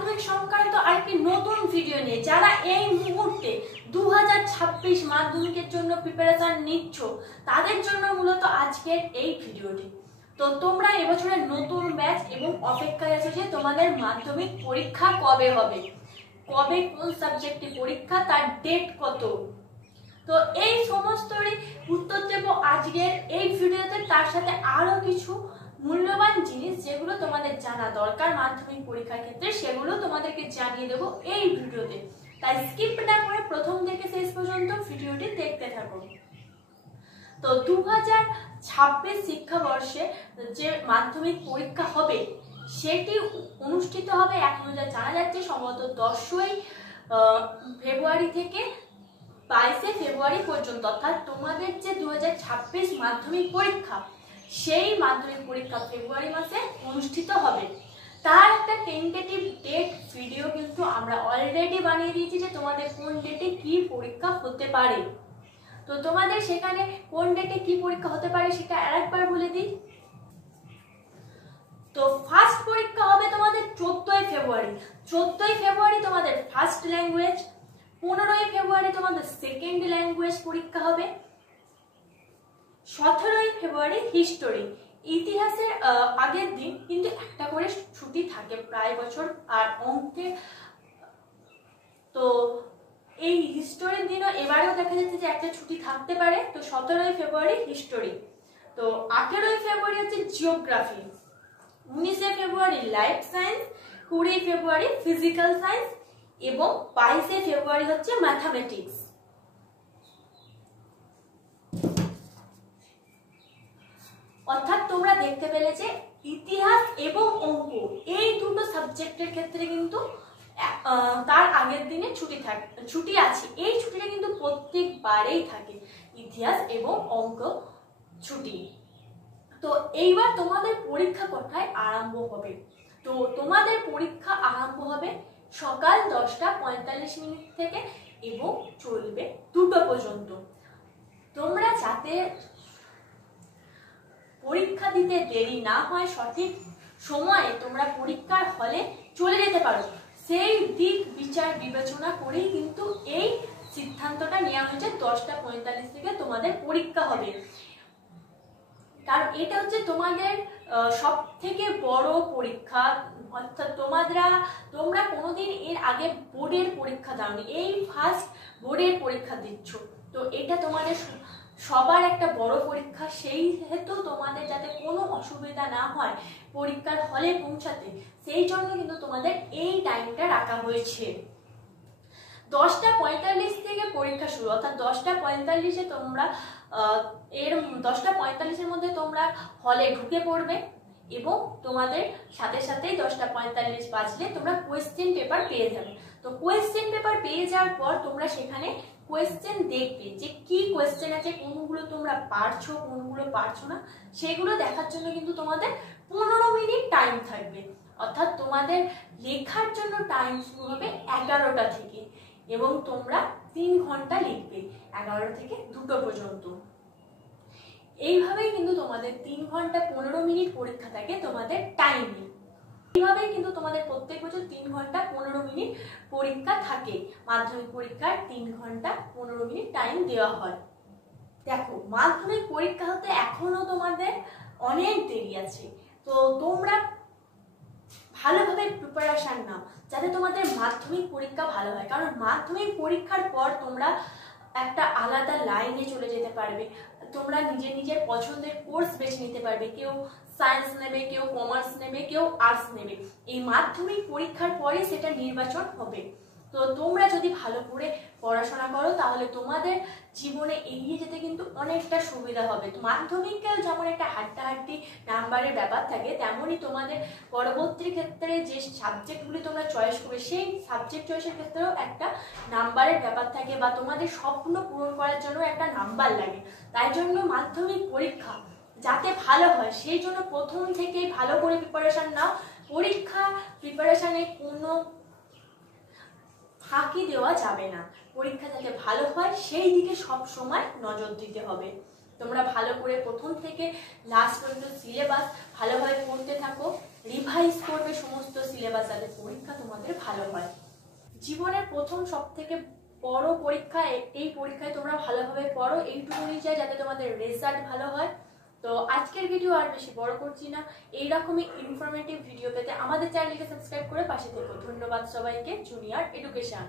মাধ্যমিক সংক্রান্ত আরেকটি নতুন ভিডিও নিয়ে। যারা এই মুহূর্তে 2026 মাধ্যমিকের জন্য প্রিপারেশন নিচ্ছ তাদের জন্য মূলত আজকের এই ভিডিওটি। তো তোমরা এবছরের নতুন ব্যাচ এবং অপেক্ষায় আছো যে তোমাদের মাধ্যমিক পরীক্ষা কবে হবে, কবে কোন সাবজেক্টে পরীক্ষা, তার ডেট কত। তো এই সমস্তরই উত্তর দেব আজকের এই ভিডিওতে। তার সাথে আরো কিছু মূল্যবান জিনিস যেগুলো তোমাদের জানা দরকার মাধ্যমিক পরীক্ষার ক্ষেত্রে, সেগুলো তোমাদেরকে জানিয়ে দেবো এই ভিডিওতে। তাই স্কিপ না করে প্রথম থেকে শেষ পর্যন্ত ভিডিওটি দেখতে থাকো। তো 2026 শিক্ষাবর্ষে যে মাধ্যমিক পরীক্ষা হবে সেটি অনুষ্ঠিত হবে, এখন যা জানা যাচ্ছে সম্ভবত 10ই ফেব্রুয়ারি থেকে 22 ফেব্রুয়ারি পর্যন্ত। অর্থাৎ তোমাদের যে 2026 মাধ্যমিক পরীক্ষা সেই মাধ্যমিক পরীক্ষা ফেব্রুয়ারি মাসে অনুষ্ঠিত হবে। তার একটা টেন্টেটিভ ডেট ভিডিও কিন্তু আমরা অলরেডি বানিয়ে দিয়েছি যে তোমাদের কোন ডেটে কি পরীক্ষা হতে পারে। তো তোমাদের সেখানে কোন ডেটে কি পরীক্ষা হতে পারে সেটা আরেকবার বলে দিই। তো ফার্স্ট পরীক্ষা হবে তোমাদের 14ই ফেব্রুয়ারি। 14ই ফেব্রুয়ারি তোমাদের ফার্স্ট ল্যাঙ্গুয়েজ, 15ই ফেব্রুয়ারি তোমাদের সেকেন্ড ল্যাঙ্গুয়েজ পরীক্ষা হবে, 17ই ফেব্রুয়ারি হিস্টোরি। ইতিহাসের আগের দিন কিন্তু একটা করে ছুটি থাকে প্রায় বছর, আর অঙ্কে তো এই হিস্টোরির দিনও এবারেও দেখা যাচ্ছে যে একটা ছুটি থাকতে পারে। তো 17ই ফেব্রুয়ারি হিস্টোরি। তো 18ই ফেব্রুয়ারি হচ্ছে জিওগ্রাফি, 19শে ফেব্রুয়ারি লাইফ সায়েন্স, 20 ফেব্রুয়ারি ফিজিক্যাল সায়েন্স এবং 22শে ফেব্রুয়ারি হচ্ছে ম্যাথামেটিক্স। অর্থাৎ তোমরা দেখতে পেলে যে ইতিহাস এবং অঙ্ক এই দুটো সাবজেক্টের ক্ষেত্রে কিন্তু তার আগের দিনে ছুটি আছে। এই ছুটিটা কিন্তু প্রত্যেকবারেই থাকে, ইতিহাস এবং অঙ্ক ছুটি। তো এইবার তোমাদের পরীক্ষা কোথায় আরম্ভ হবে? তো তোমাদের পরীক্ষা আরম্ভ হবে সকাল 10:45 থেকে এবং চলবে 2টো পর্যন্ত। তোমরা যাতে পরীক্ষা দিতে দেরি না হয়, সঠিক সময়ে তোমরা পরীক্ষার হলে চলে যেতে পারো, সেই দিক বিচার বিবেচনা করেই কিন্তু এই সিদ্ধান্তটা নেওয়া হয়েছে 10:45 থেকে তোমাদের পরীক্ষা হবে। কারণ এটা হচ্ছে তোমাদের সব থেকে বড় পরীক্ষা। অর্থাৎ তোমরা কোনোদিন এর আগে বোর্ডের পরীক্ষা দাওনি, এই ফার্স্ট বোর্ডের পরীক্ষা দিচ্ছ। তো এটা তোমাদের সবার একটা বড় পরীক্ষা, সেই হেতু তোমাদের যাতে কোনো অসুবিধা না হয় পরীক্ষার হলে পৌঁছাতে, সেই জন্য কিন্তু তোমাদের এই টাইমটা রাখা হয়েছে। 10:45 থেকে পরীক্ষা শুরু, অর্থাৎ 10:45 তোমরা 10:45 মধ্যে তোমরা হলে ঢুকে পড়বে এবং তোমাদের সাথে সাথেই 10:45 বাজলে তোমরা কোয়েশ্চেন পেপার পেয়ে যাবে। তো কোয়েশ্চেন পেপার পেয়ে যাওয়ার পর তোমরা সেখানে কোয়েশ্চেন দেখবে যে কি কোয়েশ্চেন আছে, কোনগুলো তোমরা পারছো কোনগুলো পারছো না, সেগুলো দেখার জন্য কিন্তু তোমাদের 15 মিনিট টাইম থাকবে। অর্থাৎ তোমাদের লেখার জন্য টাইম শুরু হবে 11টা থেকে এবং তোমরা 3 ঘন্টা লিখবে 11 থেকে 2টো পর্যন্ত। এইভাবেই কিন্তু তোমাদের 3 ঘন্টা 15 মিনিট পরীক্ষা থাকে তোমাদের টাইমে। এইভাবেই কিন্তু তোমাদের প্রত্যেক বছর 3 ঘন্টা 15 মিনিট পরীক্ষা থাকে। মাধ্যমিক পরীক্ষার 3 ঘন্টা 15 মিনিট টাইম দেওয়া হয়। দেখো, মাধ্যমিক পরীক্ষা হতে এখনো তোমাদের অনেক দেরি আছে। তো তোমরা ভালোভাবে প্রিপারেশন নাও যাতে তোমাদের মাধ্যমিক পরীক্ষা ভালো হয়। কারণ মাধ্যমিক পরীক্ষার পর তোমরা একটা আলাদা লাইনে চলে যেতে পারবে, তোমরা নিজের পছন্দের কোর্স বেছে নিতে পারবে। কেউ সায়েন্স নেবে, কেউ কমার্স নেবে, কেউ আর্টস নেবে। এই মাধ্যমিক পরীক্ষার পরে সেটা নির্বাচন হবে। তো তোমরা যদি ভালো করে পড়াশোনা করো তাহলে তোমাদের জীবনে এগিয়ে যেতে কিন্তু অনেকটা সুবিধা হবে। তো মাধ্যমিকের যেমন একটা হাড্ডাহাড্ডি নাম্বারের ব্যাপার থাকে, তেমনই তোমাদের পরবর্তী ক্ষেত্রে যে সাবজেক্টগুলি তোমরা চয়েস করবে সেই সাবজেক্ট চয়েসের ক্ষেত্রেও একটা নাম্বারের ব্যাপার থাকে, বা তোমাদের স্বপ্ন পূরণ করার জন্য একটা নাম্বার লাগে। তাই জন্য মাধ্যমিক পরীক্ষা যাতে ভালো হয় সেই জন্য প্রথম থেকেই ভালো করে প্রিপারেশন নাও। পরীক্ষা প্রিপারেশনে কোনো ফাঁকি দেওয়া যাবে না। পরীক্ষা যাতে ভালো হয় সেই দিকে সব সময় নজর দিতে হবে। তোমরা ভালো করে প্রথম থেকে লাস্ট পর্যন্ত সিলেবাস ভালোভাবে পড়তে থাকো, রিভাইজ করবে সমস্ত সিলেবাস, যাতে পরীক্ষা তোমাদের ভালো হয়। জীবনের প্রথম সব থেকে বড় পরীক্ষা, এই পরীক্ষায় তোমরা ভালোভাবে পড়ো, এইটুকুনি চাই যাতে তোমাদের রেজাল্ট ভালো হয়। তো আজকের ভিডিও আর বেশি বড় করছি না, এইরকমই ইনফরমেটিভ ভিডিও পেতে আমাদের চ্যানেলকে সাবস্ক্রাইব করে পাশে থেকো। ধন্যবাদ সবাইকে। Junior education.